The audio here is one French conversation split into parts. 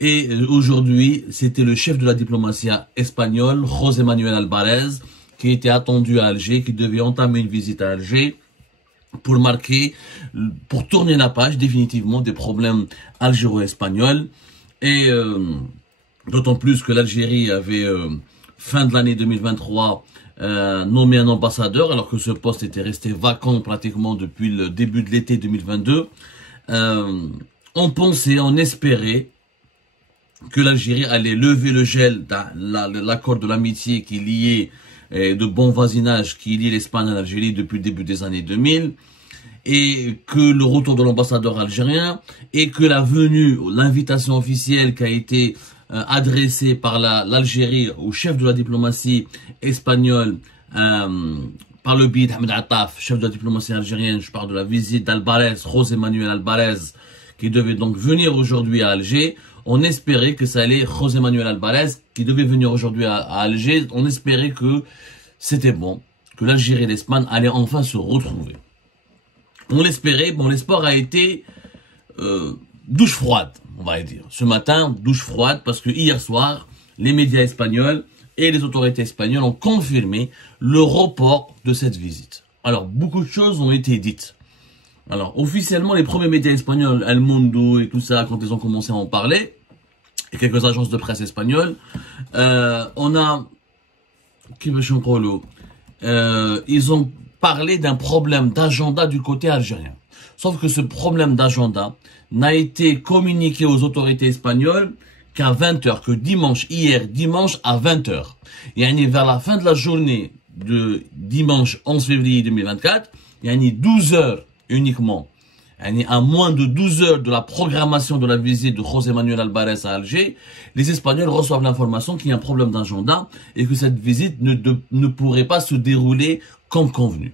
Et aujourd'hui, c'était le chef de la diplomatie espagnole, José Manuel Álvarez, qui était attendu à Alger, qui devait entamer une visite à Alger pour tourner la page définitivement des problèmes algéro-espagnols. Et d'autant plus que l'Algérie avait, fin de l'année 2023, nommé un ambassadeur, alors que ce poste était resté vacant pratiquement depuis le début de l'été 2022. On pensait, on espérait que l'Algérie allait lever le gel de l'accord de l'amitié qui liait, de bon voisinage qui lie l'Espagne à l'Algérie depuis le début des années 2000, et que le retour de l'ambassadeur algérien, et que l'invitation officielle qui a été adressée par l'Algérie au chef de la diplomatie espagnole, par le biais d'Ahmed Attaf, chef de la diplomatie algérienne. Je parle de la visite d'Álvarez, José Manuel Álvarez, qui devait donc venir aujourd'hui à Alger. On espérait que ça allait, José Manuel Álvarez, qui devait venir aujourd'hui à Alger, on espérait que c'était bon, que l'Algérie et l'Espagne allaient enfin se retrouver. On l'espérait, bon, l'espoir a été douche froide, on va dire. Ce matin, douche froide, parce que hier soir, les médias espagnols et les autorités espagnoles ont confirmé le report de cette visite. Alors, beaucoup de choses ont été dites. Alors, officiellement, les premiers médias espagnols, El Mundo et tout ça, quand ils ont commencé à en parler, et quelques agences de presse espagnoles, on a, ils ont parlé d'un problème d'agenda du côté algérien. Sauf que ce problème d'agenda n'a été communiqué aux autorités espagnoles qu'à 20h, que hier dimanche à 20h. Et vers la fin de la journée de dimanche 11 février 2024, il y a 12 heures uniquement, à moins de 12 heures de la programmation de la visite de José Manuel Álvarez à Alger, les Espagnols reçoivent l'information qu'il y a un problème d'agenda et que cette visite ne pourrait pas se dérouler comme convenu.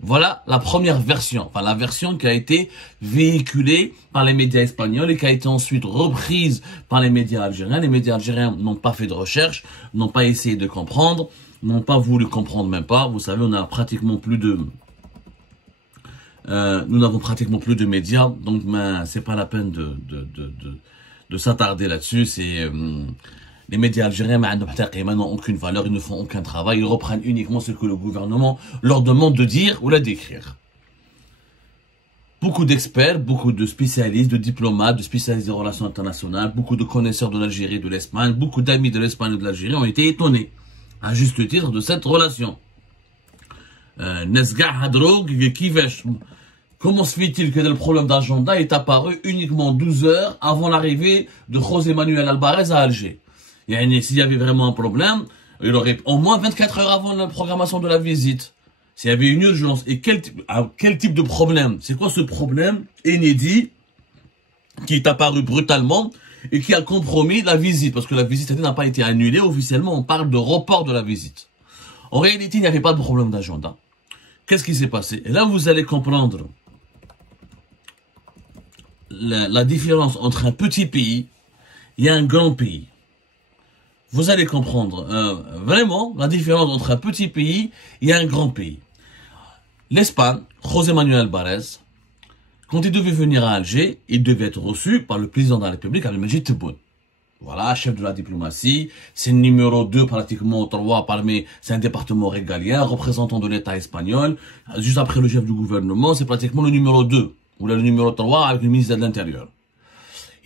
Voilà la première version, enfin la version qui a été véhiculée par les médias espagnols et qui a été ensuite reprise par les médias algériens. Les médias algériens n'ont pas fait de recherche, n'ont pas essayé de comprendre, n'ont pas voulu comprendre même pas. Vous savez, on a pratiquement plus de... nous n'avons pratiquement plus de médias, donc c'est pas la peine de s'attarder là-dessus. C'est les médias algériens n'ont aucune valeur, ils ne font aucun travail, ils reprennent uniquement ce que le gouvernement leur demande de dire ou d'écrire. Beaucoup d'experts, beaucoup de spécialistes, de diplomates, de spécialistes des relations internationales, beaucoup de connaisseurs de l'Algérie et de l'Espagne, beaucoup d'amis de l'Espagne et de l'Algérie ont été étonnés, à juste titre, de cette relation. Comment se fait-il que le problème d'agenda est apparu uniquement 12 heures avant l'arrivée de José Manuel Álvarez à Alger? S'il y avait vraiment un problème, il aurait au moins 24 heures avant la programmation de la visite. S'il y avait une urgence. Et quel type de problème? C'est quoi ce problème inédit qui est apparu brutalement et qui a compromis la visite? Parce que la visite n'a pas été annulée officiellement, on parle de report de la visite. En réalité, il n'y avait pas de problème d'agenda. Qu'est-ce qui s'est passé? Et là, vous allez comprendre la différence entre un petit pays et un grand pays. Vous allez comprendre vraiment la différence entre un petit pays et un grand pays. L'Espagne, José Manuel Álvarez, quand il devait venir à Alger, il devait être reçu par le président de la République, Abdelmadjid Tebboune. Voilà, chef de la diplomatie, c'est le numéro 2 pratiquement, 3 parmi, c'est un département régalien, représentant de l'État espagnol, juste après le chef du gouvernement, c'est pratiquement le numéro 2, ou le numéro 3 avec le ministre de l'Intérieur.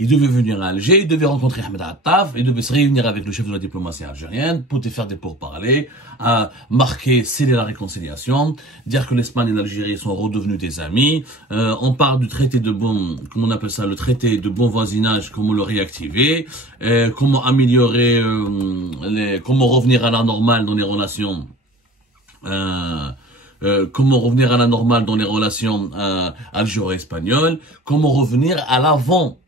Il devait venir à Alger, il devait rencontrer Ahmed Attaf, il devait se réunir avec le chef de la diplomatie algérienne pour faire des pourparlers, sceller la réconciliation, dire que l'Espagne et l'Algérie sont redevenus des amis. On parle du traité de bon, comment on appelle ça, le traité de bon voisinage, comment le réactiver, comment améliorer, comment revenir à la normale dans les relations. Comment revenir à la normale dans les relations algéro-espagnoles, comment revenir à l'avant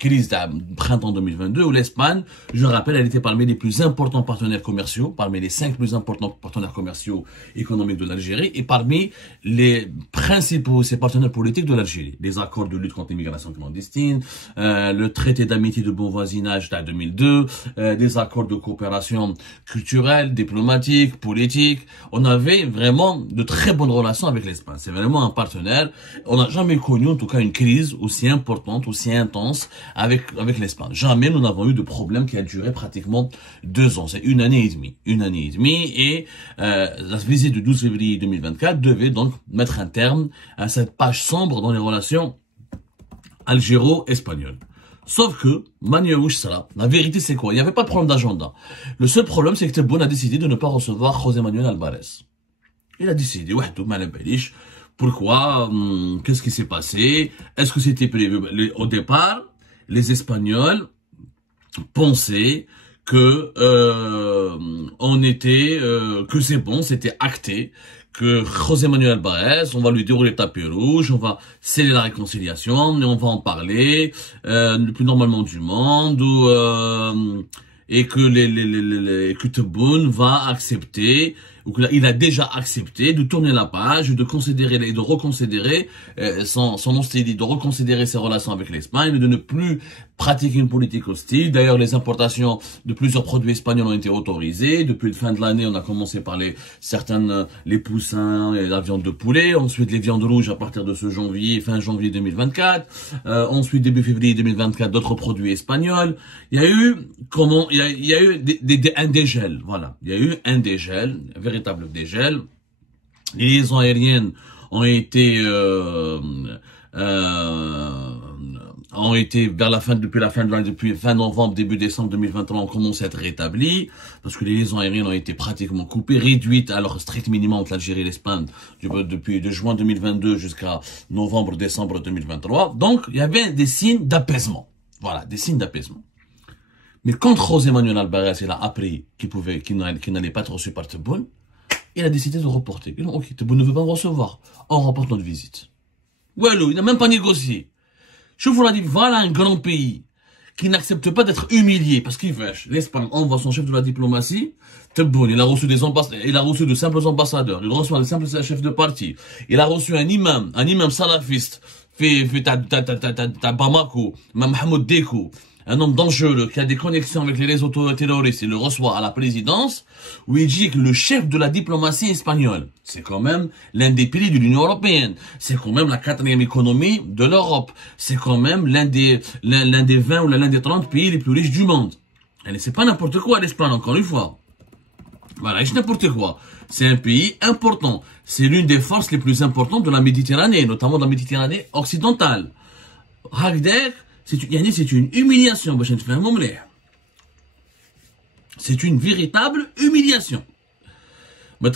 crise de printemps 2022 où l'Espagne, je rappelle, elle était parmi les plus importants partenaires commerciaux, parmi les 5 plus importants partenaires commerciaux économiques de l'Algérie et parmi les principaux partenaires politiques de l'Algérie. Les accords de lutte contre l'immigration clandestine, le traité d'amitié de bon voisinage de 2002, des accords de coopération culturelle, diplomatique, politique. On avait vraiment de très bonnes relations avec l'Espagne. C'est vraiment un partenaire. On n'a jamais connu, en tout cas, une crise aussi importante, aussi intense avec l'Espagne. Jamais nous n'avons eu de problème qui a duré pratiquement 2 ans. C'est 1 année et demie. 1 année et demie. Et la visite du 12 février 2024 devait donc mettre un terme à cette page sombre dans les relations algéro-espagnoles. Sauf que, la vérité c'est quoi? Il n'y avait pas de problème d'agenda. Le seul problème c'est que Tebboune a décidé de ne pas recevoir José Manuel Alvarez. Il a décidé, pourquoi? Qu'est-ce qui s'est passé? Est-ce que c'était prévu? Au départ, les Espagnols pensaient que que c'est bon, c'était acté, que José Manuel Alvarez, on va lui dérouler le tapis rouge, on va sceller la réconciliation, et on va en parler le plus normalement du monde, et que que Tebboune va accepter, ou qu'il a déjà accepté de tourner la page, de considérer et de reconsidérer son hostilité, de reconsidérer ses relations avec l'Espagne, de ne plus pratiquer une politique hostile. D'ailleurs, les importations de plusieurs produits espagnols ont été autorisées. Depuis la fin de l'année, on a commencé par les poussins et la viande de poulet. Ensuite, les viandes rouges à partir de ce fin janvier 2024. Ensuite, début février 2024, d'autres produits espagnols. Il y a eu, un dégel. Voilà. Il y a eu un dégel, un véritable dégel. Les liaisons aériennes ont été depuis la fin de l'année, depuis fin novembre, début décembre 2023, ont commencé à être rétablies, parce que les liaisons aériennes ont été pratiquement coupées, réduites à leur strict minimum entre l'Algérie et l'Espagne, depuis de juin 2022 jusqu'à novembre-décembre 2023. Donc, il y avait des signes d'apaisement. Voilà, des signes d'apaisement. Mais quand José Manuel Alvarez, il a appris qu'il n'allait pas être reçu par Tebboune, il a décidé de reporter. Il a dit, ok, Tebboune ne veut pas me recevoir. On reporte notre visite. Walou, il n'a même pas négocié. Je vous l'ai dit, voilà un grand pays qui n'accepte pas d'être humilié, parce qu'il fait, l'Espagne envoie son chef de la diplomatie, Tebboune, il a reçu de simples ambassadeurs, il reçoit de simples chefs de parti, il a reçu un imam salafiste, fait Bamako, Mahmoud Dekou, un homme dangereux qui a des connexions avec les réseaux terroristes, il le reçoit à la présidence, où il dit que le chef de la diplomatie espagnole, c'est quand même l'un des piliers de l'Union européenne, c'est quand même la 4e économie de l'Europe, c'est quand même l'un des 20 ou l'un des 30 pays les plus riches du monde. Et c'est pas n'importe quoi l'Espagne, encore une fois. Voilà, c'est n'importe quoi. C'est un pays important. C'est l'une des forces les plus importantes de la Méditerranée, notamment de la Méditerranée occidentale. C'est une humiliation. C'est une véritable humiliation. On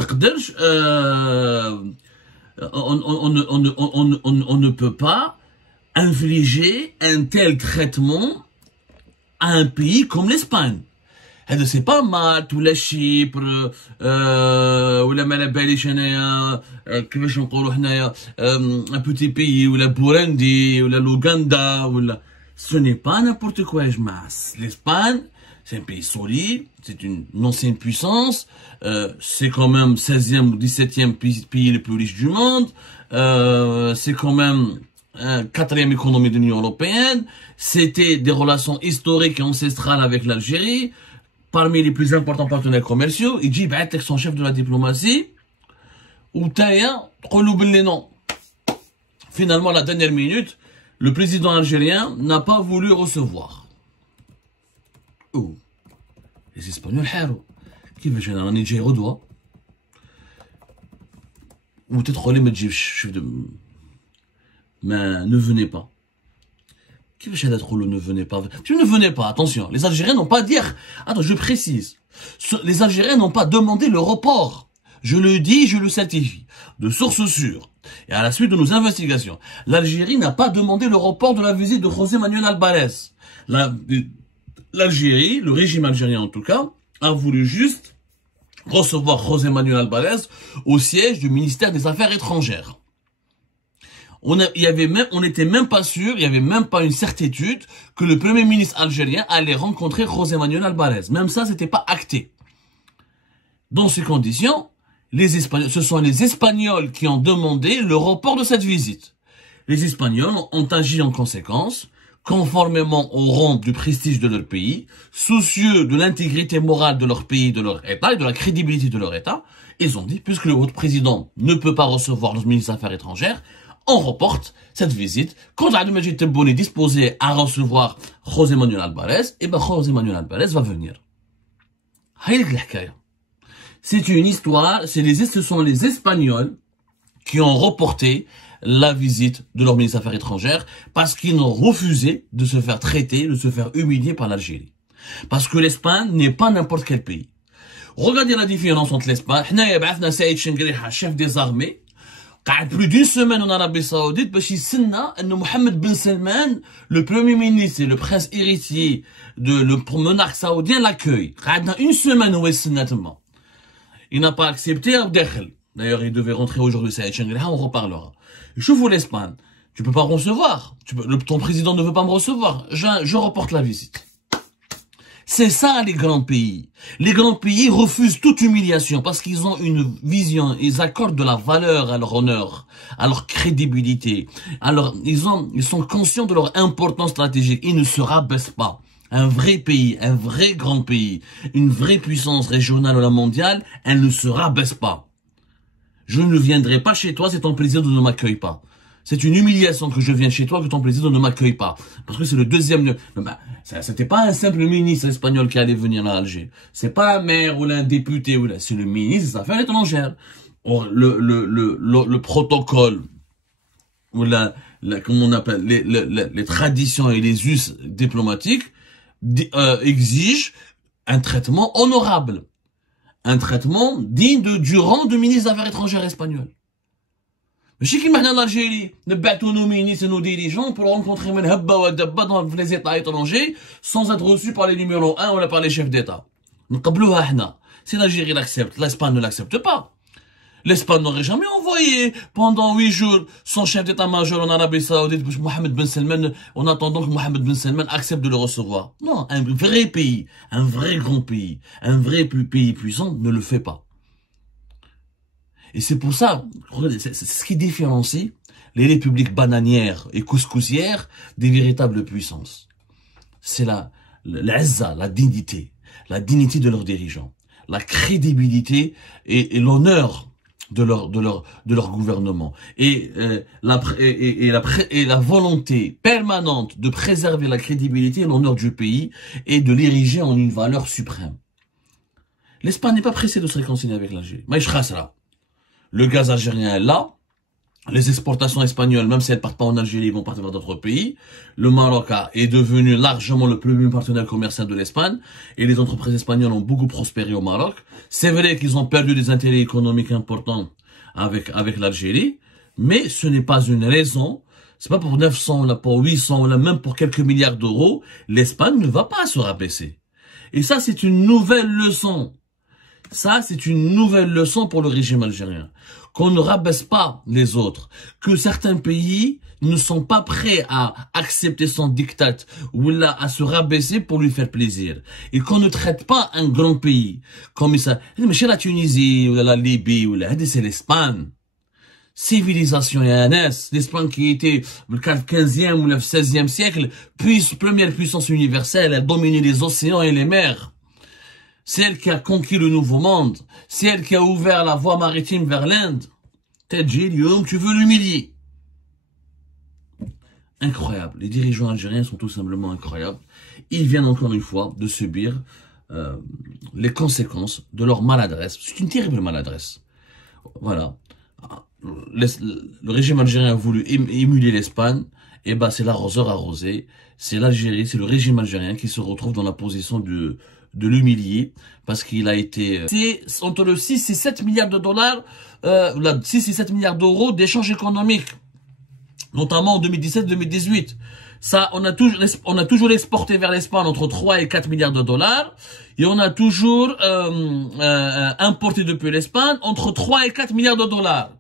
ne peut pas infliger un tel traitement à un pays comme l'Espagne. C'est pas Malte ou la Chypre ou la Malabalish, un petit pays, ou la Burundi ou la l'Ouganda, ce n'est pas n'importe quoi. L'Espagne, c'est un pays solide, c'est une ancienne puissance, c'est quand même 16e ou 17e pays le plus riche du monde, c'est quand même 4e économie de l'Union européenne, c'était des relations historiques et ancestrales avec l'Algérie, parmi les plus importants partenaires commerciaux. Il dit, avec son chef de la diplomatie, ou Taya, non. Finalement, à la dernière minute, le président algérien n'a pas voulu recevoir. Oh. Les Espagnols, qui veut généralement Niger au doigt. Ou peut-être mais ne venez pas. Qui veut ne venez pas. Tu ne venez pas, attention. Les Algériens n'ont pas dit. Attends, je précise. Les Algériens n'ont pas demandé le report. Je le dis, je le certifie. De sources sûres. Et à la suite de nos investigations, l'Algérie n'a pas demandé le report de la visite de José Manuel Alvarez. L'Algérie, le régime algérien en tout cas, a voulu juste recevoir José Manuel Alvarez au siège du ministère des Affaires étrangères. On n'était même pas sûr, il n'y avait même pas une certitude que le premier ministre algérien allait rencontrer José Manuel Alvarez. Même ça, c'était pas acté. Dans ces conditions, ce sont les Espagnols qui ont demandé le report de cette visite. Les Espagnols ont agi en conséquence, conformément au rang du prestige de leur pays, soucieux de l'intégrité morale de leur pays, de leur État et de la crédibilité de leur État. Ils ont dit, puisque votre président ne peut pas recevoir le ministre des Affaires étrangères, on reporte cette visite. Quand Abdelmajid Tebboune est disposé à recevoir José Manuel Alvarez, et ben José Manuel Alvarez va venir. C'est une histoire, ce sont les Espagnols qui ont reporté la visite de leur ministre des Affaires étrangères parce qu'ils ont refusé de se faire traiter, de se faire humilier par l'Algérie. Parce que l'Espagne n'est pas n'importe quel pays. Regardez la différence entre l'Espagne. Chef des armées, plus d'une semaine en Arabie Saoudite, parce qu'il Mohammed Ben Salman, le premier ministre et le prince héritier le monarque saoudien, l'accueille. Une semaine où il n'a pas accepté. D'ailleurs, il devait rentrer aujourd'hui, on reparlera. Je vous l'Espagne. Tu peux pas recevoir. Ton président ne veut pas me recevoir. Je reporte la visite. C'est ça, les grands pays. Les grands pays refusent toute humiliation parce qu'ils ont une vision, ils accordent de la valeur à leur honneur, à leur crédibilité. Alors, ils sont conscients de leur importance stratégique. Ils ne se rabaissent pas. Un vrai pays, un vrai grand pays, une vraie puissance régionale ou la mondiale, elle ne se rabaisse pas. Je ne viendrai pas chez toi si ton président ne m'accueille pas. C'est une humiliation que je vienne chez toi, que ton président ne m'accueille pas. Parce que c'est le deuxième... C'était pas un simple ministre espagnol qui allait venir à Alger. C'est pas un maire ou un député. C'est le ministre des Affaires étrangères. Or, le protocole, ou comment on appelle, les traditions et les us diplomatiques exigent un traitement honorable. Un traitement digne du rang de ministre des Affaires étrangères espagnol. ماشي كيما حنا l'Algérie نبعثوا nos ministres et nos dirigeants pour rencontrer من هبه ودبه dans les États étrangers sans être reçus par les numéros 1 ou par les chefs d'État. نقبلوها حنا. Si l'Algérie l'accepte, l'Espagne ne l'accepte pas. L'Espagne n'aurait jamais envoyé pendant 8 jours son chef d'état-major en Arabie Saoudite, Mohammed Ben Salman, en attendant que Mohammed Ben Salman accepte de le recevoir. Non, un vrai pays, un vrai grand pays, un vrai pays puissant ne le fait pas. Et c'est pour ça, c'est ce qui différencie les républiques bananières et couscoussières des véritables puissances. C'est la dignité de leurs dirigeants, la crédibilité et l'honneur de leur gouvernement et la volonté permanente de préserver la crédibilité et l'honneur du pays et de l'ériger en une valeur suprême. L'Espagne n'est pas pressée de se réconcilier avec l'Algérie. Le gaz algérien est là. Les exportations espagnoles, même si elles partent pas en Algérie, vont partir vers d'autres pays. Le Maroc est devenu largement le premier partenaire commercial de l'Espagne. Et les entreprises espagnoles ont beaucoup prospéré au Maroc. C'est vrai qu'ils ont perdu des intérêts économiques importants avec l'Algérie. Mais ce n'est pas une raison. C'est pas pour 900, là, pour 800, là, même pour quelques milliards d'euros. L'Espagne ne va pas se rabaisser. Et ça, c'est une nouvelle leçon. Ça, c'est une nouvelle leçon pour le régime algérien. Qu'on ne rabaisse pas les autres. Que certains pays ne sont pas prêts à accepter son diktat ou là, à se rabaisser pour lui faire plaisir. Et qu'on ne traite pas un grand pays comme ça. Mais chez la Tunisie ou la Libye ou là, c'est l'Espagne. Civilisation Yannès, l'Espagne qui était le 15e ou le 16e siècle, première puissance universelle, elle dominait les océans et les mers. C'est elle qui a conquis le nouveau monde. C'est elle qui a ouvert la voie maritime vers l'Inde. Tedjilium, tu veux l'humilier. Incroyable. Les dirigeants algériens sont tout simplement incroyables. Ils viennent encore une fois de subir les conséquences de leur maladresse. C'est une terrible maladresse. Voilà. Le régime algérien a voulu émuler l'Espagne. Et ben c'est l'arroseur arrosé. C'est l'Algérie, c'est le régime algérien qui se retrouve dans la position de l'humilier parce qu'il a été c'est entre le 6 et 7 milliards de dollars 6 et 7 milliards d'euros d'échanges économiques, notamment en 2017-2018. Ça, on a toujours exporté vers l'Espagne entre 3 et 4 milliards de dollars et on a toujours importé depuis l'Espagne entre 3 et 4 milliards de dollars.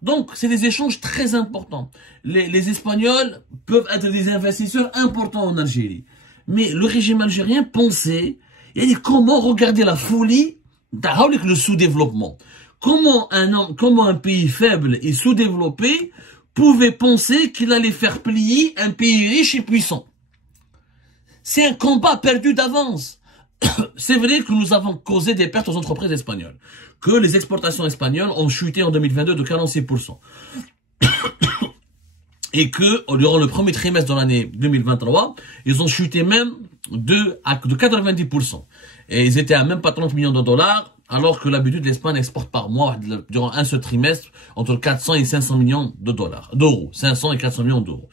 Donc, c'est des échanges très importants. Les Espagnols peuvent être des investisseurs importants en Algérie. Mais le régime algérien pensait, il a dit comment regarder la folie, le sous-développement. Comment un pays faible et sous-développé pouvait penser qu'il allait faire plier un pays riche et puissant. C'est un combat perdu d'avance. c'est vrai que nous avons causé des pertes aux entreprises espagnoles, que les exportations espagnoles ont chuté en 2022 de 46%. Et que, durant le premier trimestre de l'année 2023, ils ont chuté même de 90%. Et ils étaient à même pas 30 millions de dollars, alors que l'habitude, l'Espagne exporte par mois, durant un seul trimestre, entre 400 et 500 millions de dollars, d'euros. 500 et 400 millions d'euros.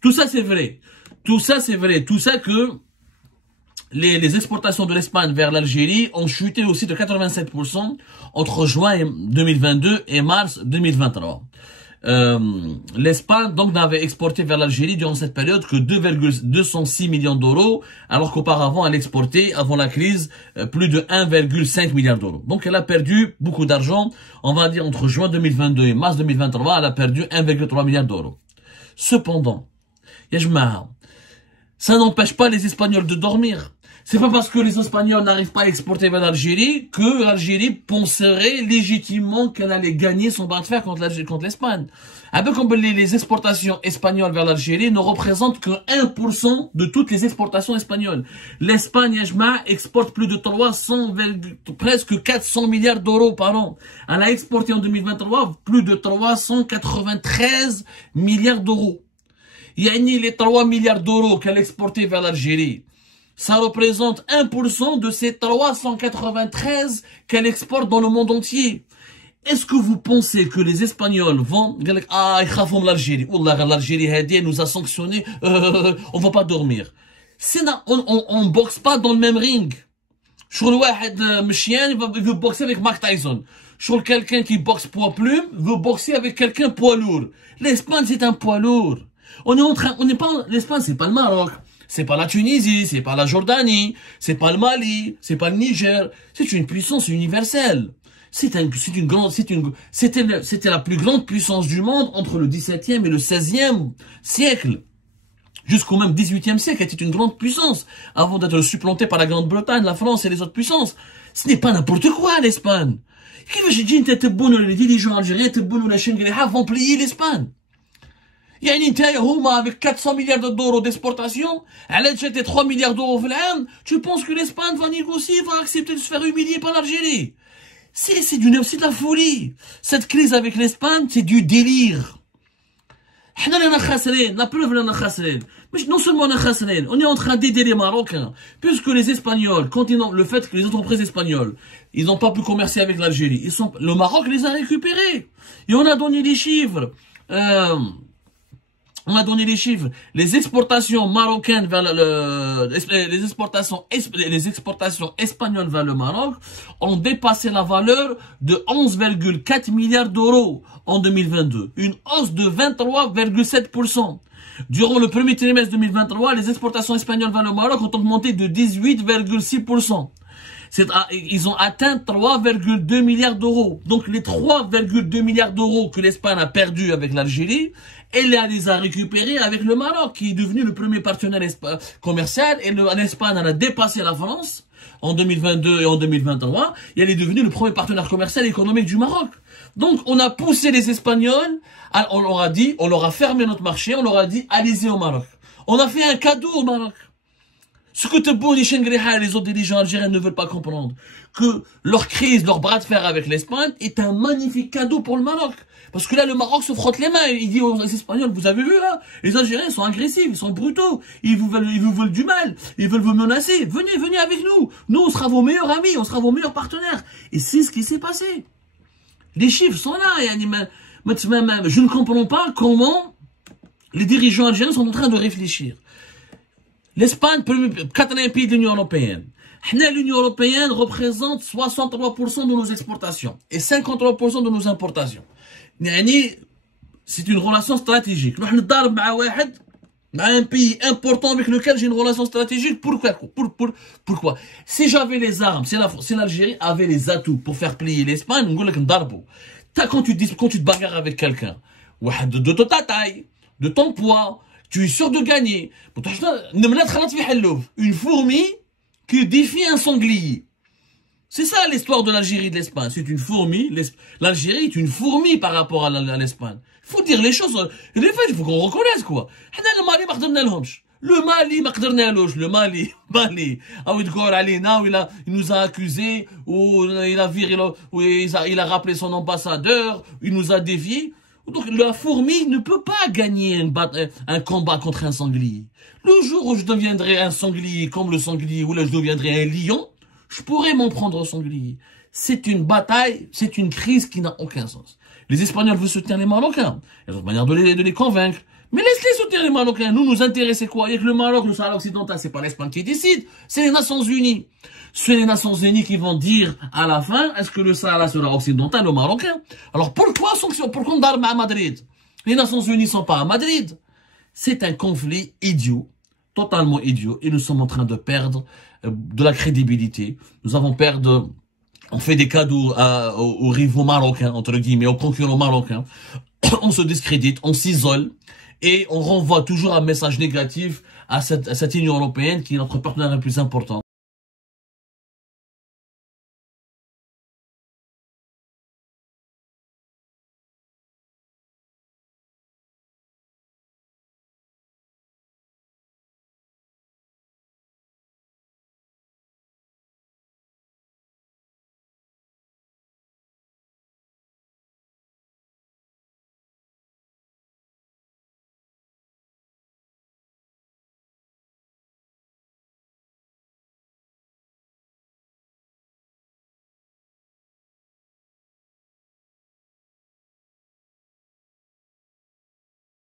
Tout ça, c'est vrai. Tout ça, c'est vrai. Tout ça que les exportations de l'Espagne vers l'Algérie ont chuté aussi de 87% entre juin 2022 et mars 2023. L'Espagne donc n'avait exporté vers l'Algérie durant cette période que 2,206 millions d'euros, alors qu'auparavant elle exportait, avant la crise, plus de 1,5 milliard d'euros. Donc elle a perdu beaucoup d'argent, on va dire entre juin 2022 et mars 2023, elle a perdu 1,3 milliard d'euros. Cependant, Yajma, ça n'empêche pas les Espagnols de dormir. C'est pas parce que les Espagnols n'arrivent pas à exporter vers l'Algérie que l'Algérie penserait légitimement qu'elle allait gagner son bras de fer contre l'Espagne. Un peu comme les exportations espagnoles vers l'Algérie ne représentent que 1% de toutes les exportations espagnoles. L'Espagne, exporte plus de 300, presque 400 milliards d'euros par an. Elle a exporté en 2023 plus de 393 milliards d'euros. Yani les 3 milliards d'euros qu'elle a exporté vers l'Algérie, ça représente 1% de ces 393 qu'elle exporte dans le monde entier. Est-ce que vous pensez que les Espagnols vont... Ah, ils craignent l'Algérie. Wallah, l'Algérie nous a sanctionnés. On va pas dormir. On boxe pas dans le même ring. Sur le واحد مشيان, il veut boxer avec Mike Tyson. Sur quelqu'un qui boxe poids plume, veut boxer avec quelqu'un poids lourd. L'Espagne, c'est un poids lourd. L'Espagne, c'est pas le Maroc. C'est pas la Tunisie, c'est pas la Jordanie, c'est pas le Mali, c'est pas le Niger. C'est une puissance universelle. C'était la plus grande puissance du monde entre le 17e et le 16e siècle. Jusqu'au même 18e siècle, elle était une grande puissance. Avant d'être supplantée par la Grande-Bretagne, la France et les autres puissances. Ce n'est pas n'importe quoi, l'Espagne. Les dirigeants algériens vont plier l'Espagne. Avec 400 milliards d'euros d'exportation, elle a jeté 3 milliards d'euros au l'an, tu penses que l'Espagne va négocier, va accepter de se faire humilier par l'Algérie? C'est de la folie. Cette crise avec l'Espagne, c'est du délire. La preuve, non seulement on est en train d'aider les Marocains, puisque les Espagnols, le fait que les entreprises espagnoles, ils n'ont pas pu commercer avec l'Algérie, le Maroc les a récupérés. Et on a donné les chiffres. On a donné les chiffres. Les exportations marocaines vers les exportations espagnoles vers le Maroc ont dépassé la valeur de 11,4 milliards d'euros en 2022. Une hausse de 23,7%. Durant le premier trimestre 2023, les exportations espagnoles vers le Maroc ont augmenté de 18,6%. Ils ont atteint 3,2 milliards d'euros. Donc les 3,2 milliards d'euros que l'Espagne a perdu avec l'Algérie, elle les a récupérés avec le Maroc, qui est devenu le premier partenaire commercial. Et l'Espagne a dépassé la France en 2022 et en 2023. Et elle est devenue le premier partenaire commercial et économique du Maroc. Donc on a poussé les Espagnols, on leur a fermé notre marché, on leur a dit allez-y au Maroc. On a fait un cadeau au Maroc. Ce que les autres dirigeants algériens ne veulent pas comprendre, que leur crise, leur bras de fer avec l'Espagne est un magnifique cadeau pour le Maroc. Parce que là, le Maroc se frotte les mains. Il dit aux Espagnols, vous avez vu là, les Algériens sont agressifs, ils sont brutaux, ils vous veulent du mal, ils veulent vous menacer. Venez avec nous. Nous, on sera vos meilleurs amis, on sera vos meilleurs partenaires. Et c'est ce qui s'est passé. Les chiffres sont là. Je ne comprends pas comment les dirigeants algériens sont en train de réfléchir. L'Espagne, quatrième pays de l'Union européenne. L'Union européenne représente 63% de nos exportations et 53% de nos importations. C'est une relation stratégique. Nous sommes un pays important avec lequel j'ai une relation stratégique. Pourquoi? Si j'avais les armes, si l'Algérie avait les atouts pour faire plier l'Espagne, quand tu te bagarres avec quelqu'un, de ta taille, de ton poids, tu es sûr de gagner. Une fourmi qui défie un sanglier. C'est ça l'histoire de l'Algérie et de l'Espagne. C'est une fourmi. L'Algérie est une fourmi par rapport à l'Espagne. Il faut dire les choses. Les faits, il faut qu'on reconnaisse quoi. Le Mali, le Mali, il nous a accusés, ou il a viré, ou il a rappelé son ambassadeur, il nous a déviés. Donc la fourmi ne peut pas gagner un combat contre un sanglier. Le jour où je deviendrai un sanglier comme le sanglier, ou là je deviendrai un lion, je pourrais m'en prendre au sanglier. C'est une bataille, c'est une crise qui n'a aucun sens. Les Espagnols veulent soutenir les Marocains. Il y a d'autres manières de les convaincre. Mais laisse-les soutenir les Marocains. Nous intéressons quoi? Il y a que le Maroc, le Sahara occidental, c'est pas l'Espagne qui décide. C'est les Nations Unies. C'est les Nations Unies qui vont dire à la fin, est-ce que le Sahara sera occidental ou marocain? Alors pourquoi sanction? Pourquoi on d'armes à Madrid? Les Nations Unies sont pas à Madrid. C'est un conflit idiot. Totalement idiot. Et nous sommes en train de perdre de la crédibilité. Nous avons perdu... On fait des cadeaux aux rivaux marocains, entre guillemets, aux concurrents marocains. On se discrédite, on s'isole et on renvoie toujours un message négatif à cette Union européenne qui est notre partenaire le plus important.